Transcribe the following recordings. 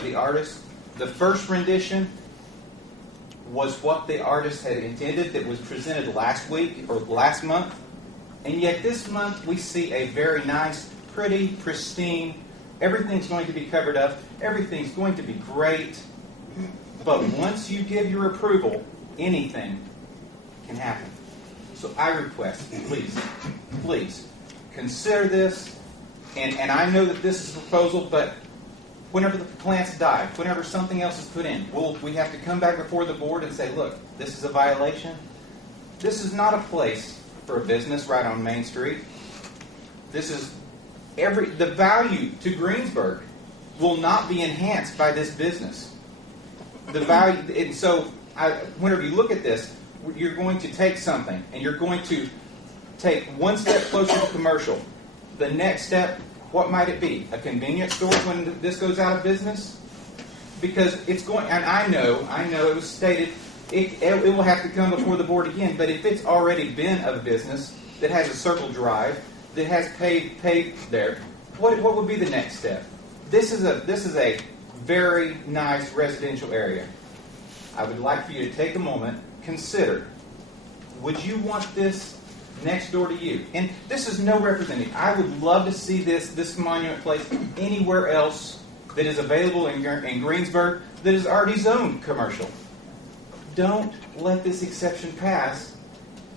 of the artist. The first rendition was what the artist had intended that was presented last week or last month. And yet this month we see a very nice, pretty, pristine, everything's going to be covered up, everything's going to be great. But once you give your approval, anything can happen. So I request, please, consider this. And I know that this is a proposal, but whenever the plants die, whenever something else is put in, we have to come back before the board and say, look, this is a violation. This is not a place for a business right on Main Street. This is the value to Greensburg will not be enhanced by this business. The value, and so whenever you look at this, you're going to take something and you're going to take one step closer to commercial. The next step, what might it be? A convenience store when this goes out of business? Because it's going, and I know it was stated, it will have to come before the board again, but if it's already been a business that has a circle drive, that has paid there, what would be the next step? This is a very nice residential area. I would like for you to take a moment, consider, would you want this next door to you? And this is no representative. I would love to see this monument placed anywhere else that is available in Greensburg that is already zoned commercial. Don't let this exception pass.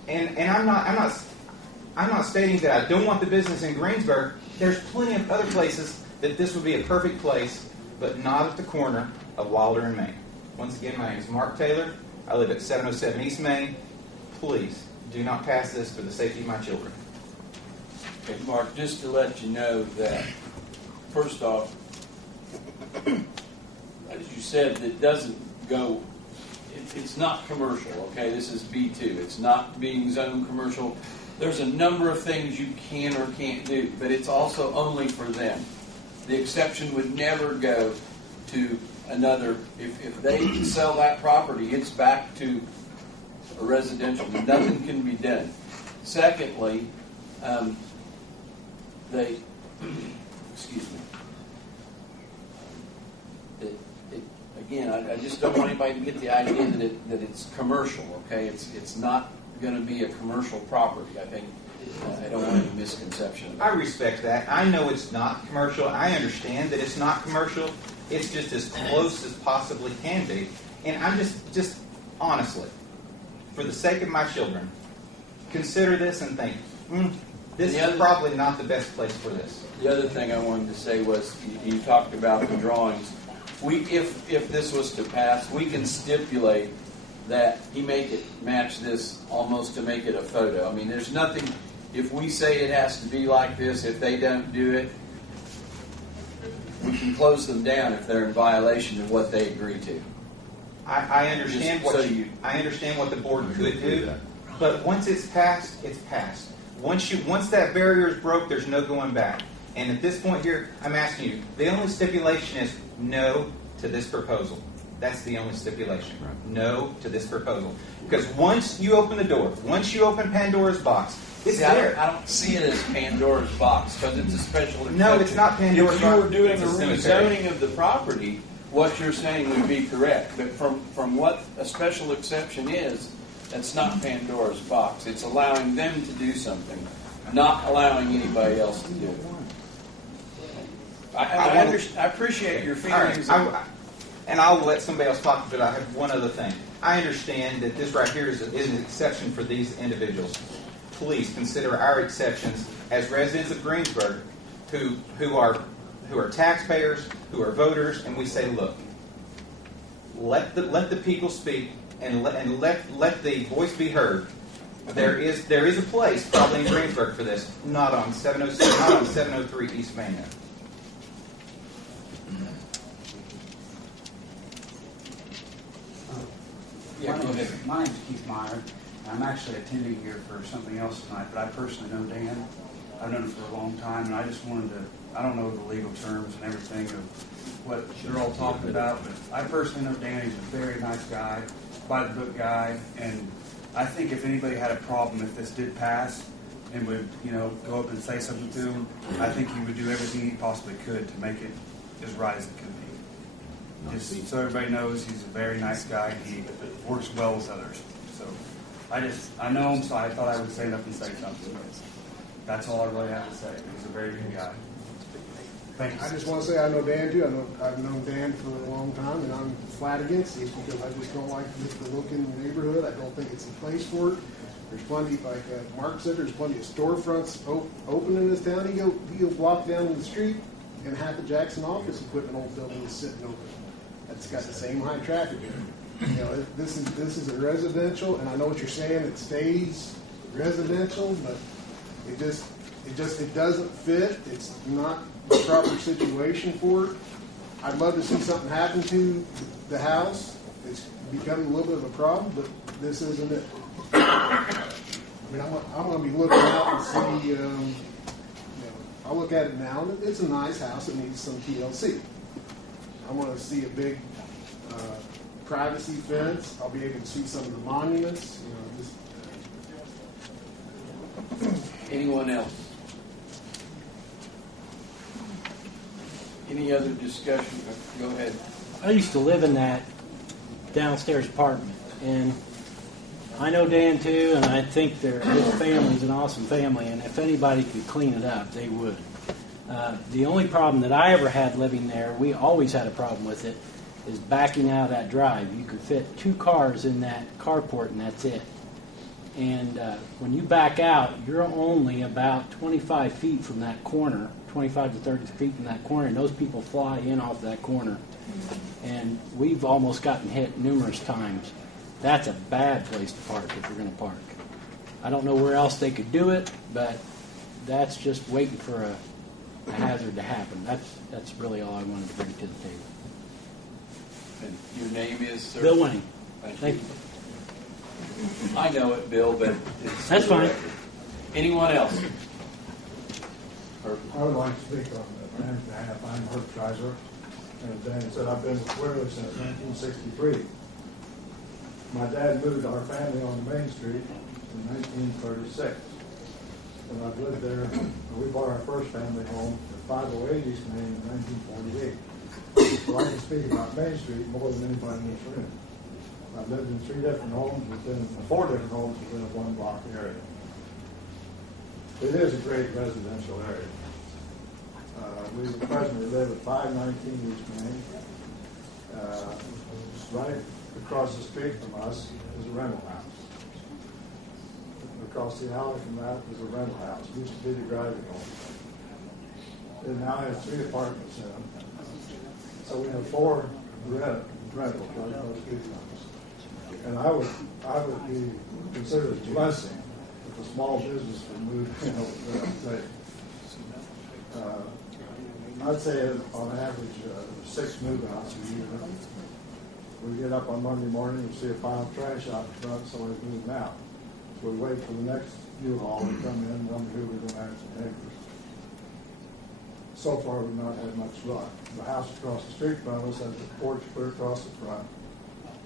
And I'm not stating that I don't want the business in Greensburg. There's plenty of other places that this would be a perfect place, but not at the corner of Wilder and Main. Once again, my name is Mark Taylor. I live at 707 East Main. Please do not pass this for the safety of my children. Okay, Mark, just to let you know that, first off, as you said, it doesn't go, it's not commercial, okay? This is B2. It's not being zoned commercial. There's a number of things you can or can't do, but it's also only for them. The exception would never go to another. If they sell that property, it's back to a residential. Nothing can be done. Secondly, excuse me. Again, I just don't want anybody to get the idea that it's commercial. Okay, it's not going to be a commercial property. I don't want any misconception. I respect that. I know it's not commercial. I understand that it's not commercial. It's just as close as possibly can be. And I'm just honestly, for the sake of my children, consider this and think, this is probably not the best place for this. The other thing I wanted to say was, you talked about the drawings. If this was to pass, we can stipulate that he make it match this almost to make it a photo. I mean, there's nothing, if we say it has to be like this, if they don't do it, we can close them down if they're in violation of what they agree to. I understand I understand what the board could do, but once it's passed, it's passed. Once that barrier is broke, there's no going back. And at this point here, I'm asking you, the only stipulation is no to this proposal. That's the only stipulation. No to this proposal. Because once you open the door, once you open Pandora's box, it's there. I don't see it as Pandora's box because it's a special exception. No, it's not Pandora's box. If you were doing a rezoning of the property, what you're saying would be correct. But from what a special exception is, that's not Pandora's box. It's allowing them to do something, not allowing anybody else to do it. I appreciate your feelings. And I'll let somebody else talk, but I have one other thing. I understand that this right here is an exception for these individuals. Please consider our exceptions as residents of Greensburg who are taxpayers, who are voters, and we say, look, let the people speak and let the voice be heard. There is a place probably in Greensburg for this, not on 706, not on 703 East Main. My name's Keith Meyer. I'm actually attending here for something else tonight, but I personally know Dan. I've known him for a long time, and I just wanted to, I don't know the legal terms and everything of what they're all talking about, but I personally know Dan. He's a very nice guy, by-the-book guy, and I think if anybody had a problem, if this did pass and would, go up and say something to him, I think he would do everything he possibly could to make it as right as it could be. Just so everybody knows, he's a very nice guy. He works well with others. So I know him, so I thought I would stand up and say something. That's all I really have to say. He's a very good guy. Thank you. I just want to say I know Dan too. I've known Dan for a long time, and I'm flat against this because I just don't like the look in the neighborhood. I don't think it's a place for it. There's plenty, like Mark said, there's plenty of storefronts open in this town. You go block down the street, and half the Jackson office equipment old building is sitting open. That's got the same high traffic. You know, this is a residential, and I know what you're saying. It stays residential, but it doesn't fit. It's not the proper situation for it. I'd love to see something happen to the house. It's becoming a little bit of a problem, but this isn't it. I mean, I'm going to be looking out and see. You know, I'll look at it now, and it's a nice house. It needs some TLC. I want to see a big privacy fence. I'll be able to see some of the monuments. You know, just Anyone else? Any other discussion? Go ahead. I used to live in that downstairs apartment, and I know Dan too, and I think his family's an awesome family, and if anybody could clean it up, they would. The only problem that I ever had living there, we always had a problem with it, is backing out of that drive. You could fit 2 cars in that carport, and that's it. And when you back out, you're only about 25 feet from that corner, 25 to 30 feet from that corner, and those people fly in off that corner. And we've almost gotten hit numerous times. That's a bad place to park if you're going to park. I don't know where else they could do it, but that's just waiting for a hazard to happen. That's really all I wanted to bring to the table. And your name is, sir? Bill Winning. Thank you. I know it, Bill, but it's That's fine. Anyone else? I would like to speak on that. My name's Dan. I'm Herb Kaiser. And Dan said I've been with Wheeler since 1963. My dad moved our family on Main Street in 1936. And I've lived there. We bought our first family home at 508 East Main in 1948. So I can speak about Main Street more than anybody in this room. I've lived in 3 different homes within 4 different homes within a 1 block area. It is a great residential area. We presently live at 519 East Main. Right across the street from us is a rental house. Across the alley from that is a rental house. It used to be the driving home. It now has 3 apartments in it. So we have 4 rentals right across the street from us. And I would be considered a blessing if a small business would move, there. I'd say on average 6 move-outs a year. We get up on Monday morning and see a pile of trash out in front, somebody's moving out. So we wait for the next U-Haul to come in and wonder who we're going to have some neighbors. So far, we've not had much luck. The house across the street from us has a porch clear across the front.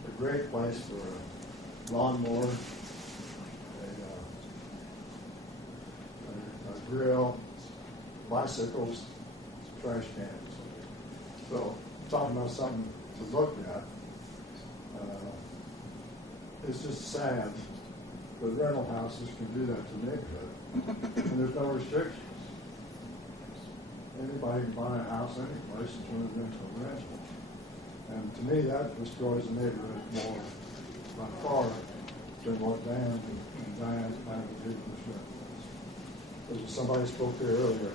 A great place for a lawnmower, a grill, bicycles, trash cans. So, talking about something to look at, it's just sad that rental houses can do that to the neighborhood, and there's no restriction. Anybody can buy a house any place and turn it into a rental. And to me, that destroys the neighborhood more by far than what Dan and Diane plan to do for sure. As somebody spoke here earlier,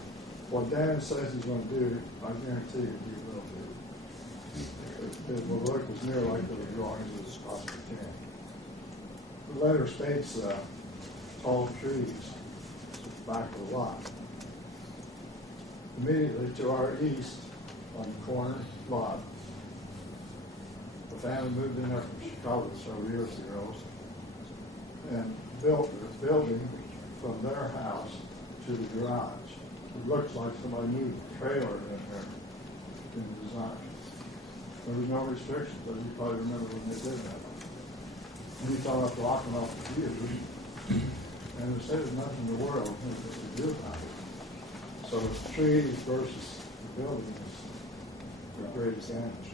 what Dan says he's going to do, I guarantee you he will do. It will look as near like those drawings as it possibly can. The letter states tall trees at the back of the lot. Immediately to our east, on the corner lot, the family moved in there from Chicago several years ago and built a building from their house to the garage. It looks like somebody moved a trailer in there in the design. There was no restrictions, but you probably remember when they did that. And you thought of blocking off the view, and they said there's nothing in the world to do about it. So it's trees versus the building is the greatest advantage.